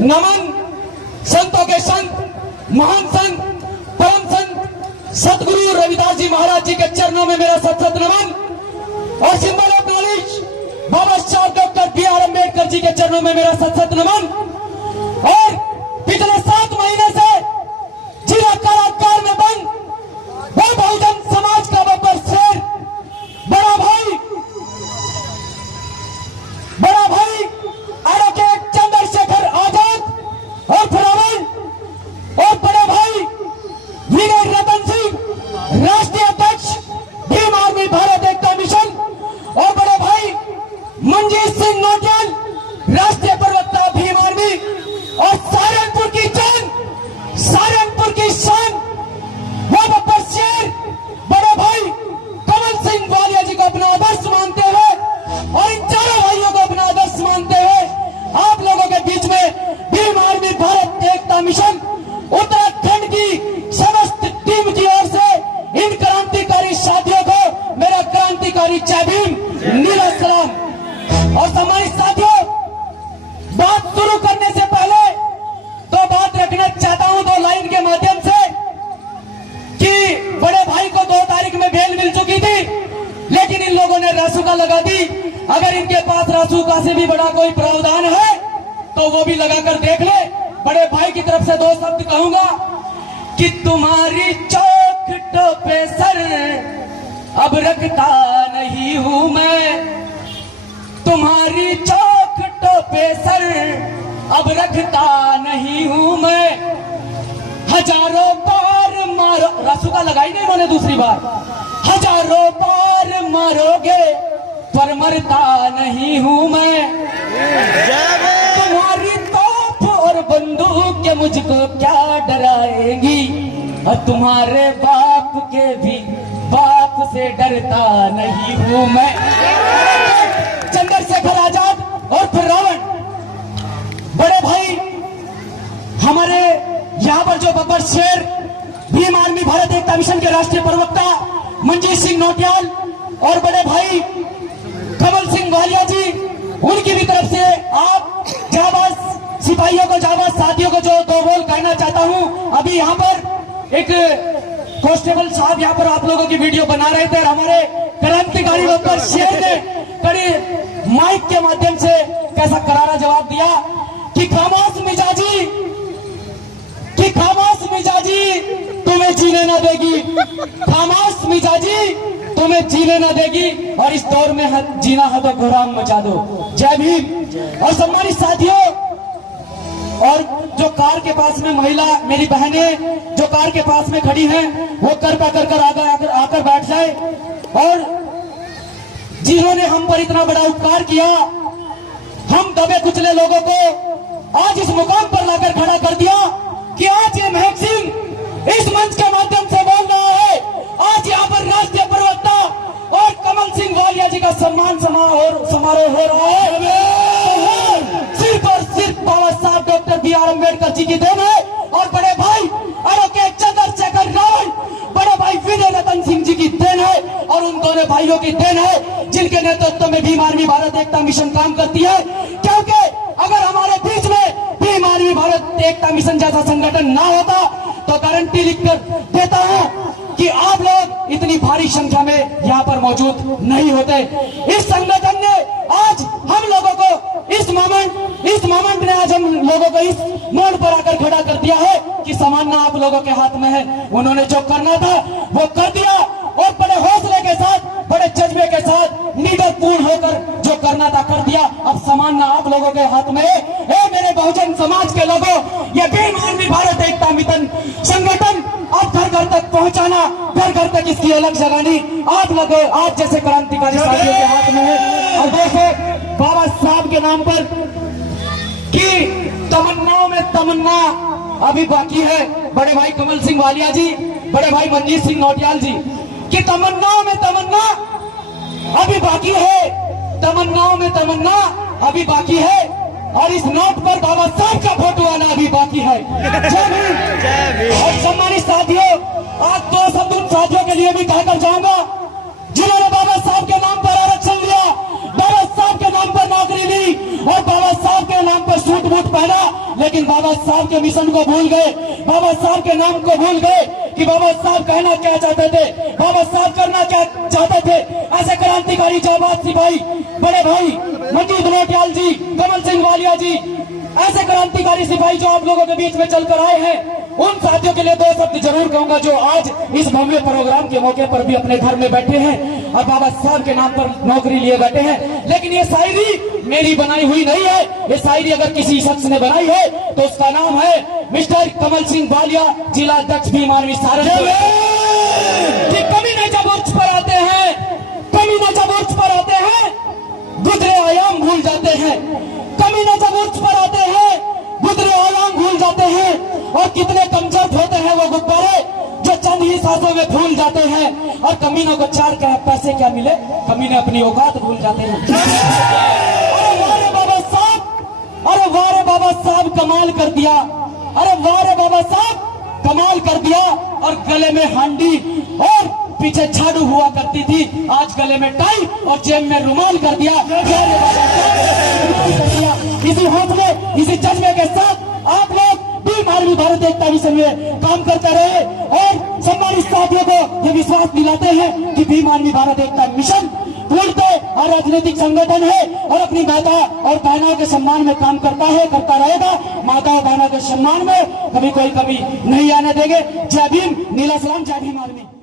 नमन संतों के संत महान संत परम संत सदगुरु रविदास जी महाराज जी के चरणों में मेरा सत नमन और सिंबल ऑफ नॉलेज बाबा साहब डॉक्टर बी.आर. अम्बेडकर जी के चरणों में मेरा सत नमन। और पिछले 7 महीने से जिला कारागार में बंद वो बहुजन समाज का बब्बर शेर बड़ा भाई एडवोकेट चंद्रशेखर आजाद और फिरावन और बड़े भाई विनय रतन सिंह राष्ट्रीय अध्यक्ष भीम आर्मी भारत एकता मिशन और बड़े भाई मंजीत सिंह नौटियाल राष्ट्रीय प्रवक्ता भीम आर्मी और सहारनपुर की जान सहारनपुर की शान वो बब्बर शेर बड़े भाई कमल सिंह वालिया जी को अपना आदर्श मानते हुए और इन चारों भाइयों को अपना आदर्श मानते हुए आप लोगों के बीच में भीम आर्मी भारत एकता मिशन उत्तराखंड की समस्त टीम की ओर से इन क्रांतिकारी साथियों को मेरा क्रांतिकारी जय भीम नीला सलाम। और सम्मानित साथियों, बात शुरू करने से पहले तो बात रखना चाहता हूं 2 लाइन के माध्यम से कि बड़े भाई को 2 तारीख में बेल मिल चुकी थी, लेकिन इन लोगों ने रासुका लगा दी। अगर इनके पास रासुका से भी बड़ा कोई प्रावधान है तो वो भी लगाकर देख ले। बड़े भाई की तरफ से 2 शब्द कहूंगा कि तुम्हारी चौखटों पे सर अब रखता नहीं हूं मैं, तुम्हारी चौखटों पे सर अब रखता नहीं हूं मैं, हजारों बार मारो रासुका लगाई नहीं इन्होंने दूसरी बार, हजारों बार मारोगे पर मरता नहीं हूं मैं, तुम्हारी तोप और बंदूक के मुझको क्या डराएंगी, और तुम्हारे बाप के भी बाप से डरता नहीं हूं मैं। चंद्रशेखर आजाद और फिर रावण बड़े भाई हमारे यहाँ पर जो बब्बर शेर भीम आर्मी भारत एकता मिशन के राष्ट्रीय प्रवक्ता मंजीत सिंह नौटियाल और बड़े भाई कमल सिंह वालिया जी, उनकी भी तरफ से आप जाबाज सिपाहियों को जाबाज साथियों को जो 2 बोल कहना चाहता हूं। अभी यहाँ पर एक कांस्टेबल साहब यहाँ पर आप लोगों की वीडियो बना रहे थे और हमारे क्रांतिकारी बब्बर शेर ने कड़ी माइक के माध्यम से कैसा करारा जवाब दिया कि खामोश मिजाजी तुम्हें जीने ना देगी, खामोश मिजाजी तुम्हें जीने ना देगी, और इस दौर में जीना है तो गुलाम मचा दो। जय भीम। और सम्मानित साथियों, और जो कार के पास में महिला मेरी बहनें जो कार के पास में खड़ी हैं वो कृपया कर आकर बैठ जाए। और जिन्होंने हम पर इतना बड़ा उपकार किया, हम दबे कुचले लोगों को आज इस मुकाम पर लाकर खड़ा कर दिया कि आज ये महक सिंह इस मंच के माध्यम से बोल रहा है। आज यहाँ पर राष्ट्रीय प्रवक्ता और कमल सिंह वालिया जी का सम्मान समारोह हो रहा है। सिर्फ और सिर्फ बाबा साहब डॉक्टर बी.आर. अम्बेडकर जी की देन है और बड़े भाई एडवोकेट चंद्रशेखर रावण बड़े भाई विनय रतन सिंह जी की देन है और उन दोनों भाइयों की देन है जिनके नेतृत्व में भीम आर्मी भारत एकता मिशन काम करती है। क्योंकि अगर हमारे बीच में भीम आर्मी भारत एकता मिशन जैसा संगठन ना होता तो गारंटी लिखकर देता हूं कि आप लोग इतनी भारी संख्या में यहाँ पर मौजूद नहीं होते। इस संगठन ने आज हम लोगों को इस मोमेंट ने आज हम लोगों को इस मोड़ पर आकर खड़ा कर दिया है कि सामान्य आप लोगों के हाथ में है। उन्होंने जो करना था वो कर दिया और बड़े हौसले के साथ बड़े जज्बे के साथ निडरपूर्ण होकर जो करना था कर दिया। अब सामान्य आप लोगों के हाथ में है। मेरे बहुजन समाज के लोगों, ये भीम आर्मी भारत एकता मिशन संगठन अब घर घर तक पहुंचाना, घर घर तक इसकी अलग जगानी आप लोगों आज जैसे क्रांतिकारी साथियों के हाथ में है। और दोस्तों, बाबा साहब के नाम पर कि तमन्नाओं में तमन्ना अभी बाकी है। बड़े भाई कमल सिंह वालिया जी, बड़े भाई मंजीत सिंह नौटियाल जी कि तमन्नाओं में तमन्ना अभी बाकी है, तमन्नाओं में तमन्ना अभी बाकी है और इस नोट पर बाबा साहब का फोटो आना अभी बाकी है। जय भीम। और सम्मानित साथियों, आज 2 शब्द उन साथियों के लिए भी कहकर जाऊंगा जिन्होंने बाबा साहब के नाम पर आरक्षण लिया, बाबा साहब के नाम पर नौकरी ली और बाबा साहब के नाम पर सूट बूट पहना, लेकिन बाबा साहब के मिशन को भूल गए, बाबा साहब के नाम को भूल गए कि बाबा साहब कहना क्या चाहते थे, बाबा साहब करना क्या चाहते थे। ऐसे क्रांतिकारी जाबाज सिपाही बड़े भाई मंजीत लोटियाल जी, कमल सिंह वालिया जी, ऐसे क्रांतिकारी सिपाही जो आप लोगों के बीच में चलकर आए हैं, उन साथियों के लिए दो शब्द जरूर कहूंगा जो आज इस भव्य प्रोग्राम के मौके पर भी अपने घर में बैठे हैं और बाबा साहब के नाम पर नौकरी लिए बैठे हैं। लेकिन ये शायरी मेरी बनाई हुई नहीं है, ये शायरी अगर किसी शख्स ने बनाई है तो उसका नाम है मिस्टर कमल सिंह वालिया, जिला अध्यक्ष भीम आर्मी सहारनपुर। कि कभी न जब उर्च पर आते हैं, कभी न जब उर्च पर आते हैं, गुजरे आयाम भूल जाते हैं, कभी न जब उर्च पर आते हैं, गुजरे आयाम भूल जाते हैं। और कितने कमजोर होते हैं वो गुब्बारे जो चंद ही सांसों में भूल जाते हैं। और कमीनों को चार पैसे क्या मिले, कमीने अपनी औकात भूल जाते हैं। अरे वारे बाबा साहब, अरे वारे बाबा साहब कमाल कर दिया, अरे वारे बाबा साहब कमाल कर दिया। और गले में हांडी और पीछे झाड़ू हुआ करती थी, आज गले में टाई और जेब में रुमाल कर दिया। इसी हौसले, इसी जज्बे के साथ आप लोग भीम आर्मी भारत एकता मिशन में काम करते रहे और सम्मानित साथियों को ये विश्वास दिलाते हैं कि भीम आर्मी भारत एकता मिशन पूर्णतः और राजनीतिक संगठन है और अपनी माता और बहनों के सम्मान में काम करता है, करता रहेगा। माता और बहनों के सम्मान में कभी कोई कमी नहीं आने देंगे। जय भीम, नीला सलाम, जय भीम आर्मी।